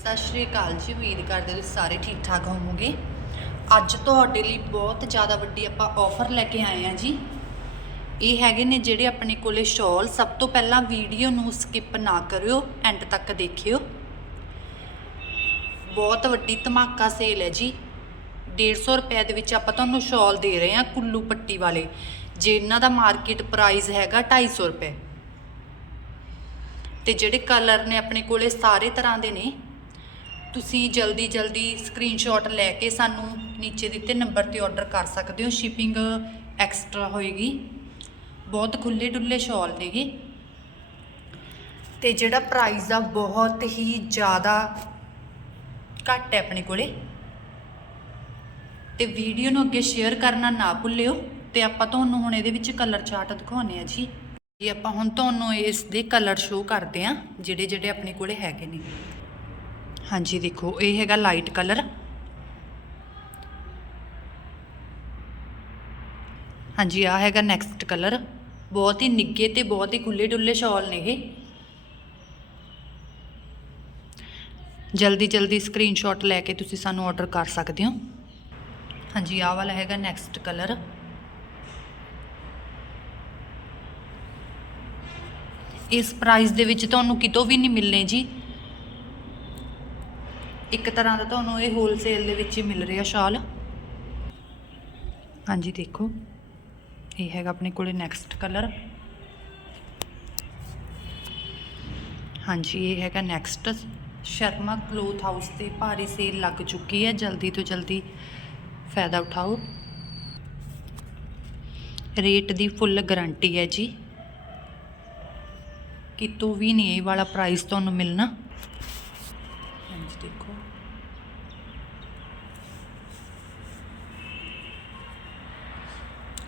ਸਤਿ ਸ਼੍ਰੀ ਅਕਾਲ ਜੀ, ਉਮੀਦ ਕਰਦੇ ਤੁਸੀਂ ਸਾਰੇ ਠੀਕ ਠਾਕ ਹੋਵੋਗੇ। ਅੱਜ ਤੁਹਾਡੇ ਲਈ ਬਹੁਤ ਜ਼ਿਆਦਾ ਵੱਡੀ ਆਪਾਂ ਆਫਰ ਲੈ ਕੇ ਆਏ ਆ ਜੀ। ਇਹ ਹੈਗੇ ਨੇ ਜਿਹੜੇ ਆਪਣੇ ਕੋਲੇ ਸ਼ਾਲ ਸਭ ਤੋਂ ਪਹਿਲਾਂ ਵੀਡੀਓ ਨੂੰ ਸਕਿਪ ਨਾ ਕਰਿਓ ਐਂਡ ਤੱਕ ਦੇਖਿਓ। ਬਹੁਤ ਵੱਡੀ ਧਮਾਕਾ ਸੇਲ ਹੈ ਜੀ। 150 ਰੁਪਏ ਦੇ ਵਿੱਚ ਆਪਾਂ ਤੁਹਾਨੂੰ ਸ਼ਾਲ ਦੇ ਰਹੇ ਹਾਂ, ਕੁੱਲੂ ਪੱਟੀ ਵਾਲੇ। ਜਿਨ੍ਹਾਂ ਦਾ ਮਾਰਕੀਟ ਪ੍ਰਾਈਸ ਹੈਗਾ 250 ਰੁਪਏ। ਤੇ ਜਿਹੜੇ ਕਲਰ ਨੇ ਆਪਣੇ ਕੋਲੇ ਸਾਰੇ ਤਰ੍ਹਾਂ ਦੇ ਨੇ। ਤੁਸੀਂ ਜਲਦੀ ਜਲਦੀ ਸਕਰੀਨਸ਼ਾਟ ਲੈ ਕੇ ਸਾਨੂੰ ਨੀਚੇ ਦਿੱਤੇ ਨੰਬਰ ਤੇ ਆਰਡਰ ਕਰ ਸਕਦੇ ਹੋ। ਸ਼ਿਪਿੰਗ ਐਕਸਟਰਾ ਹੋਏਗੀ। ਬਹੁਤ ਖੁੱਲੇ ਡੁੱਲੇ ਸ਼ਾਲ ਨੇਗੇ ਤੇ ਜਿਹੜਾ ਪ੍ਰਾਈਸ ਆ ਬਹੁਤ ਹੀ ਜ਼ਿਆਦਾ ਘੱਟ ਹੈ ਆਪਣੇ ਕੋਲੇ। ਤੇ ਵੀਡੀਓ ਨੂੰ ਅੱਗੇ ਸ਼ੇਅਰ ਕਰਨਾ ਨਾ ਭੁੱਲਿਓ। ਤੇ ਆਪਾਂ ਤੁਹਾਨੂੰ ਹੁਣ ਇਹਦੇ ਵਿੱਚ ਕਲਰ ਚਾਰਟ ਦਿਖਾਉਣੇ ਆ ਜੀ। ਇਹ ਆਪਾਂ ਹੁਣ ਤੁਹਾਨੂੰ ਇਸ ਦੇ ਕਲਰ ਸ਼ੋ ਕਰਦੇ ਆ ਜਿਹੜੇ ਜਿਹੜੇ ਆਪਣੇ ਕੋਲੇ ਹੈਗੇ ਨੇ। ਹਾਂਜੀ, ਦੇਖੋ, ਇਹ ਹੈਗਾ ਲਾਈਟ ਕਲਰ ਹਾਂਜੀ ਆ ਹੈਗਾ ਨੈਕਸਟ ਕਲਰ ਬਹੁਤ ਹੀ ਨਿੱਗੇ ਤੇ ਬਹੁਤ ਹੀ ਖੁੱਲੇ ਡੁੱਲੇ ਸ਼ਾਲ ਨੇ ਇਹ। ਜਲਦੀ ਜਲਦੀ ਸਕਰੀਨਸ਼ਾਟ ਲੈ ਕੇ ਤੁਸੀਂ ਸਾਨੂੰ ਆਰਡਰ ਕਰ ਸਕਦੇ ਹੋ। ਹਾਂਜੀ, ਆਹ ਵਾਲਾ ਹੈਗਾ ਨੈਕਸਟ ਕਲਰ ਇਸ ਪ੍ਰਾਈਸ ਦੇ ਵਿੱਚ ਤੁਹਾਨੂੰ ਕਿਤੋਂ ਵੀ ਨਹੀਂ ਮਿਲਨੇ ਜੀ। ਇੱਕ ਤਰ੍ਹਾਂ ਦਾ ਤੁਹਾਨੂੰ ਇਹ ਹੋਲਸੇਲ ਦੇ ਵਿੱਚ ਹੀ ਮਿਲ ਰਿਹਾ ਸ਼ਾਲ। ਹਾਂਜੀ, ਦੇਖੋ। ਇਹ ਹੈਗਾ ਆਪਣੇ ਕੋਲੇ ਨੈਕਸਟ ਕਲਰ ਹਾਂਜੀ, ਇਹ ਹੈਗਾ ਨੈਕਸਟ ਸ਼ਰਮਾ ਕਲੋਥ ਹਾਊਸ ਤੇ ਭਾਰੀ ਸੇਲ ਲੱਗ ਚੁੱਕੀ ਹੈ। ਜਲਦੀ ਤੋਂ ਜਲਦੀ ਫਾਇਦਾ ਉਠਾਓ। ਰੇਟ ਦੀ ਫੁੱਲ ਗਾਰੰਟੀ ਹੈ ਜੀ। ਕਿਤੋਂ ਵੀ ਨਹੀਂ ਇਹ ਵਾਲਾ ਪ੍ਰਾਈਸ ਤੁਹਾਨੂੰ ਮਿਲਣਾ। ਹਾਂਜੀ ਦੇਖੋ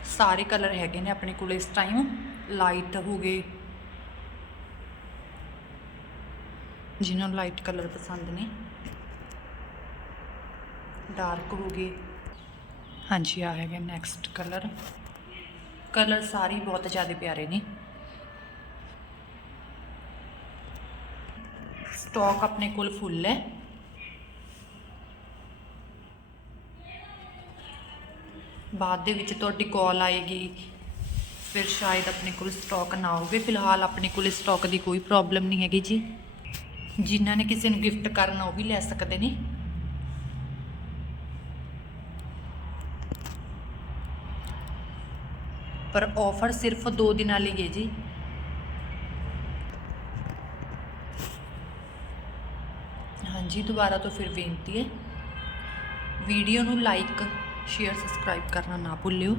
ਸਾਰੇ ਕਲਰ ਹੈਗੇ ਨੇ ਆਪਣੇ ਕੋਲ ਇਸ ਟਾਈਮ ਲਾਈਟ ਹੋ ਗਏ। ਜਿਨ੍ਹਾਂ ਨੂੰ ਲਾਈਟ ਕਲਰ ਪਸੰਦ ਨੇ। ਡਾਰਕ ਹੋ ਗਏ। ਹਾਂਜੀ, ਆ ਹੈਗੇ ਨੈਕਸਟ ਕਲਰ ਕਲਰ ਸਾਰੇ ਬਹੁਤ ਜ਼ਿਆਦਾ ਪਿਆਰੇ ਨੇ। ਸਟਾਕ ਆਪਣੇ ਕੋਲ ਫੁੱਲ ਹੈ। ਬਾਅਦ ਦੇ ਵਿੱਚ ਤੁਹਾਡੀ ਕਾਲ ਆਏਗੀ। ਫਿਰ ਸ਼ਾਇਦ ਆਪਣੇ ਕੋਲ ਸਟਾਕ ਨਾ ਹੋਵੇ। ਫਿਲਹਾਲ ਆਪਣੇ ਕੋਲ ਸਟਾਕ ਦੀ ਕੋਈ ਪ੍ਰੋਬਲਮ ਨਹੀਂ ਹੈਗੀ ਜੀ। ਜਿਨ੍ਹਾਂ ਨੇ ਕਿਸੇ ਨੂੰ ਗਿਫਟ ਕਰਨਾ ਉਹ ਵੀ ਲੈ ਸਕਦੇ ਨੇ। ਪਰ ਆਫਰ ਸਿਰਫ 2 ਦਿਨਾਂ ਲਈ ਹੈ ਜੀ। ਹਾਂਜੀ, ਦੁਬਾਰਾ ਤੋਂ ਫਿਰ ਬੇਨਤੀ ਹੈ। ਵੀਡੀਓ ਨੂੰ ਲਾਈਕ ਸ਼ੇਅਰ ਸਬਸਕ੍ਰਾਈਬ ਕਰਨਾ ਨਾ ਭੁੱਲਿਓ।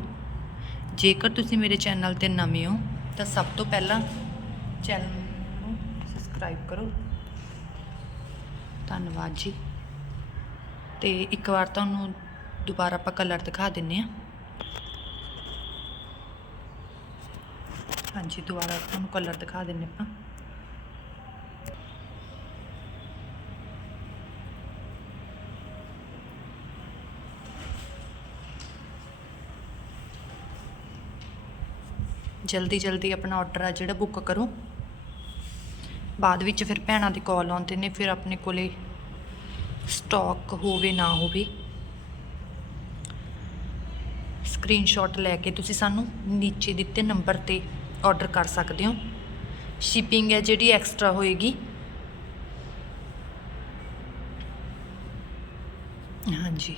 ਜੇਕਰ ਤੁਸੀਂ ਮੇਰੇ ਚੈਨਲ ਤੇ ਨਵੇਂ ਹੋ, ਤਾਂ ਸਭ ਤੋਂ ਪਹਿਲਾਂ ਚੈਨਲ ਨੂੰ ਸਬਸਕ੍ਰਾਈਬ ਕਰੋ। ਧੰਨਵਾਦ ਜੀ। ਤੇ ਇੱਕ ਵਾਰ ਤੁਹਾਨੂੰ ਦੁਬਾਰਾ ਆਪਾਂ ਕਲਰ ਦਿਖਾ ਦਿੰਨੇ ਆ। ਹਾਂਜੀ, ਦੁਬਾਰਾ ਤੁਹਾਨੂੰ ਕਲਰ ਦਿਖਾ ਦਿੰਨੇ ਆਪਾਂ। ਜਲਦੀ ਜਲਦੀ ਆਪਣਾ ਆਰਡਰ ਆ ਜਿਹੜਾ ਬੁੱਕ ਕਰੋ। ਬਾਅਦ ਵਿੱਚ ਫਿਰ ਭੈਣਾਂ ਦੀ ਕਾਲ ਆਉਂਦੇ ਨੇ, ਫਿਰ ਆਪਣੇ ਕੋਲੇ ਸਟਾਕ ਹੋਵੇ, ਨਾ ਹੋਵੇ। ਸਕਰੀਨਸ਼ਾਟ ਲੈ ਕੇ ਤੁਸੀਂ ਸਾਨੂੰ ਨੀਚੇ ਦਿੱਤੇ ਨੰਬਰ ਤੇ ਆਰਡਰ ਕਰ ਸਕਦੇ ਹੋ। ਸ਼ਿਪਿੰਗ ਹੈ ਜਿਹੜੀ ਐਕਸਟਰਾ ਹੋਏਗੀ। ਹਾਂਜੀ।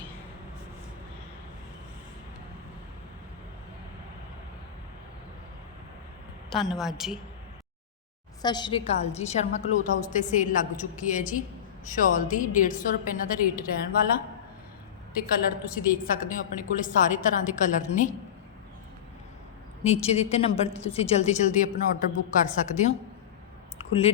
ਧੰਨਵਾਦ ਜੀ। ਸਤਿ ਸ਼੍ਰੀ ਅਕਾਲ ਜੀ। ਸ਼ਰਮਾ ਕਲੋਥ ਹਾਊਸ ਤੇ ਸੇਲ ਲੱਗ ਚੁੱਕੀ ਹੈ ਜੀ। ਸ਼ਾਲ ਦੀ 150 ਰੁਪਏ ਇਹਨਾਂ ਦਾ ਰੇਟ ਰਹਿਣ ਵਾਲਾ। ਤੇ ਕਲਰ ਤੁਸੀਂ ਦੇਖ ਸਕਦੇ ਹੋ, ਆਪਣੇ ਕੋਲੇ ਸਾਰੇ ਤਰ੍ਹਾਂ ਦੇ ਕਲਰ ਨੇ। ਨੀਚੇ ਦਿੱਤੇ ਨੰਬਰ ਤੇ ਤੁਸੀਂ ਜਲਦੀ ਜਲਦੀ ਆਪਣਾ ਆਰਡਰ ਬੁੱਕ ਕਰ ਸਕਦੇ ਹੋ। ਖੁੱਲੇ